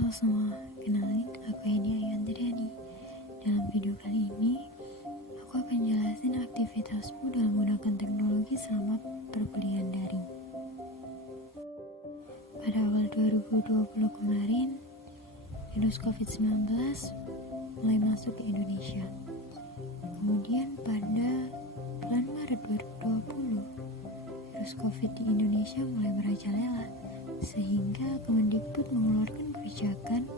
Halo semua, kenalin aku ini Ayu Andriani. Dalam video kali ini, aku akan jelasin aktivitasku dalam menggunakan teknologi selama perkuliahan daring. Pada awal 2020 kemarin, virus COVID-19 mulai masuk ke Indonesia. Kemudian pada bulan Maret 2020, virus COVID di Indonesia mulai merajalela, sehingga Kemendikbud mengeluarkan kebijakan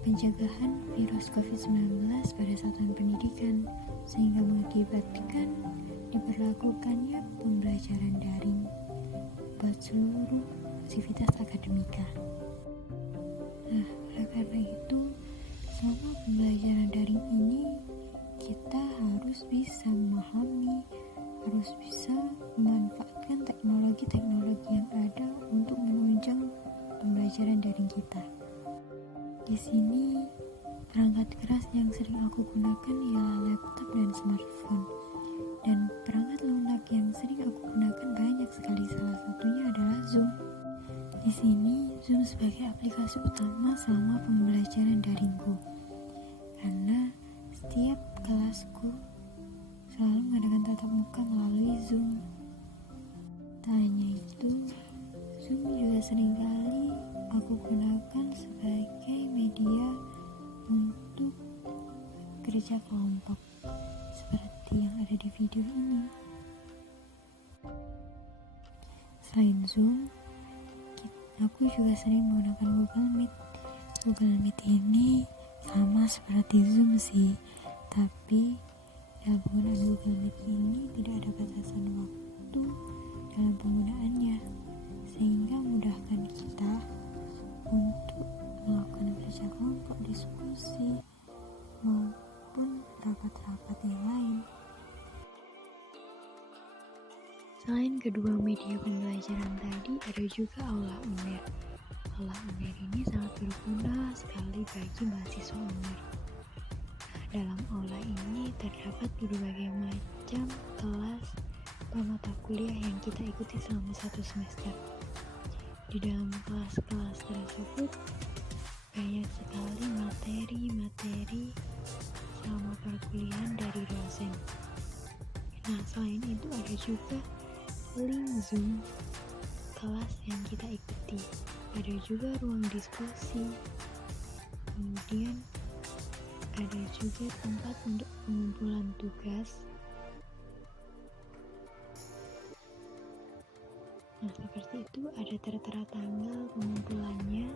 pencegahan virus COVID-19 pada satuan pendidikan, sehingga mengakibatkan diberlakukannya pembelajaran daring buat seluruh aktivitas akademika. Nah, oleh karena itu, selama pembelajaran daring ini, kita harus bisa memahami, harus bisa memanfaatkan teknologi-teknologi yang ada untuk menunjang pembelajaran daring kita. Di sini, perangkat keras yang sering aku gunakan ialah laptop dan smartphone. Dan perangkat lunak yang sering aku gunakan banyak sekali, salah satunya adalah Zoom. Di sini, Zoom sebagai aplikasi utama selama pembelajaran daringku. Karena setiap kelasku selalu mengadakan tatap muka melalui Zoom. Tak hanya itu, Zoom juga seringkali aku gunakan sebagai media untuk kerja kelompok, seperti yang ada di video ini. Selain Zoom, aku juga sering menggunakan Google Meet. Google Meet ini sama seperti Zoom sih, tapi dalam penggunaan Google Meet ini tidak ada batasan waktu dalam penggunaannya, sehingga memudahkan kita untuk melakukan kerja kelompok, diskusi, maupun rapat-rapat yang lain. Selain kedua media pembelajaran tadi, ada juga Aula UNER. Aula UNER ini sangat berguna sekali bagi mahasiswa UNER. Dalam aula ini terdapat berbagai macam kelas mata kuliah yang kita ikuti selama satu semester. Di dalam kelas-kelas tersebut banyak sekali materi-materi selama perkuliahan dari dosen. Nah, selain itu ada juga link Zoom kelas yang kita ikuti. Ada juga ruang diskusi. Kemudian ada juga tempat untuk pengumpulan tugas. Nah, seperti itu, ada tertera tanggal pengumpulannya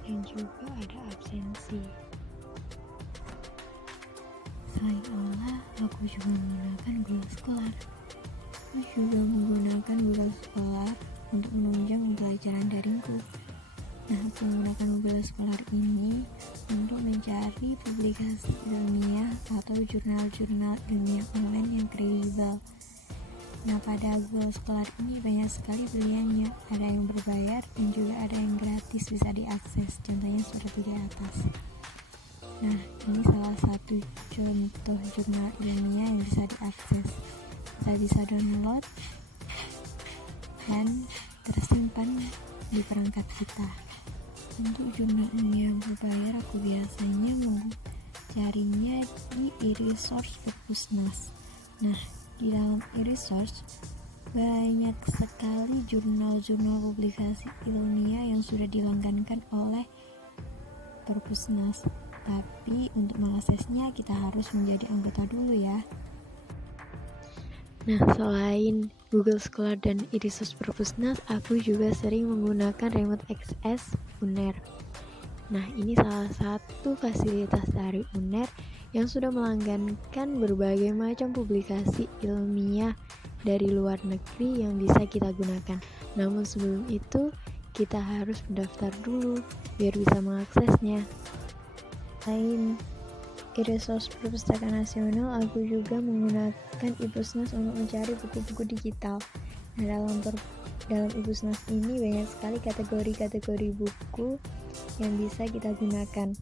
dan juga ada absensi. Selain aula, aku juga menggunakan Google Scholar. Aku juga menggunakan Google Scholar untuk menunjang pembelajaran daringku. Nah, aku menggunakan Google Scholar ini untuk mencari publikasi ilmiah atau jurnal-jurnal ilmiah online yang kredibel. Nah, pada Google Scholar ini banyak sekali pilihannya. Ada yang berbayar dan juga ada yang gratis bisa diakses. Contohnya seperti di atas. Nah, ini salah satu contoh jurnal ilmiah yang bisa diakses. Kita bisa download dan tersimpan di perangkat kita. Untuk jurnal ilmiah yang berbayar, aku biasanya mencarinya di e-resource Perpusnas. Nah, di dalam e-resource banyak sekali jurnal-jurnal publikasi ilmiah yang sudah dilanggankan oleh Perpusnas. Tapi untuk mengaksesnya kita harus menjadi anggota dulu ya. Nah, selain Google Scholar dan e-resource Perpusnas, aku juga sering menggunakan Remote Access UNER. Nah, ini salah satu fasilitas dari UNER yang sudah melanggankan berbagai macam publikasi ilmiah dari luar negeri yang bisa kita gunakan. Namun sebelum itu, kita harus mendaftar dulu biar bisa mengaksesnya. Selain e-resource Perpustakaan Nasional, aku juga menggunakan e-Pusnas untuk mencari buku-buku digital. Nah, dalam e-Pusnas ini banyak sekali kategori-kategori buku yang bisa kita gunakan.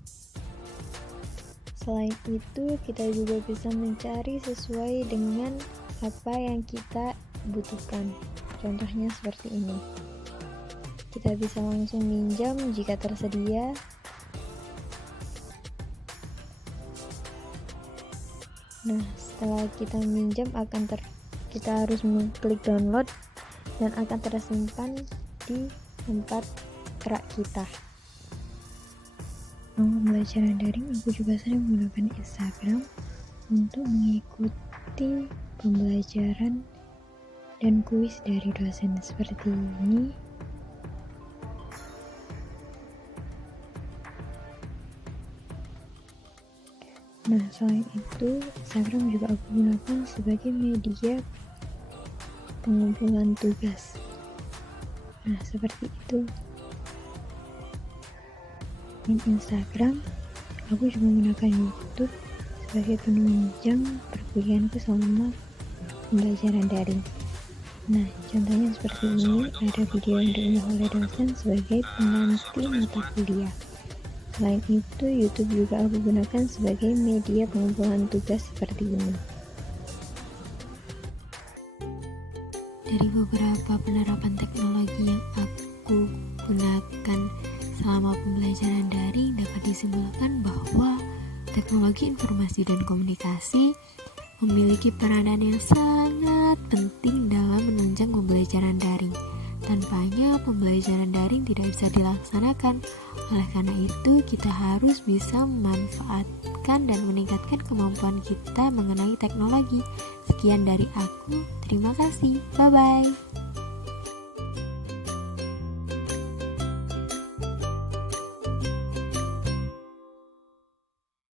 Selain itu, kita juga bisa mencari sesuai dengan apa yang kita butuhkan. Contohnya seperti ini. Kita bisa langsung minjam jika tersedia. Nah, setelah kita minjam kita harus mengklik download dan akan tersimpan di tempat gerak kita. Pembelajaran daring, aku juga sering menggunakan Instagram untuk mengikuti pembelajaran dan kuis dari dosen seperti ini. Nah, selain itu, Instagram juga aku gunakan sebagai media pengumpulan tugas. Nah, seperti itu. Di Instagram, aku juga menggunakan YouTube sebagai penunjang perkuliahanku selama pembelajaran daring. Nah, contohnya seperti ini, ada video yang diunggah oleh dosen sebagai penanti mata kuliah. Selain itu, YouTube juga aku gunakan sebagai media pengumpulan tugas seperti ini. Dari beberapa penerapan teknologi yang aku gunakan selama pembelajaran daring, dapat disimpulkan bahwa teknologi informasi dan komunikasi memiliki peranan yang sangat penting dalam menunjang pembelajaran daring. Tanpanya, pembelajaran daring tidak bisa dilaksanakan. Oleh karena itu, kita harus bisa memanfaatkan dan meningkatkan kemampuan kita mengenai teknologi. Sekian dari aku, terima kasih, bye-bye.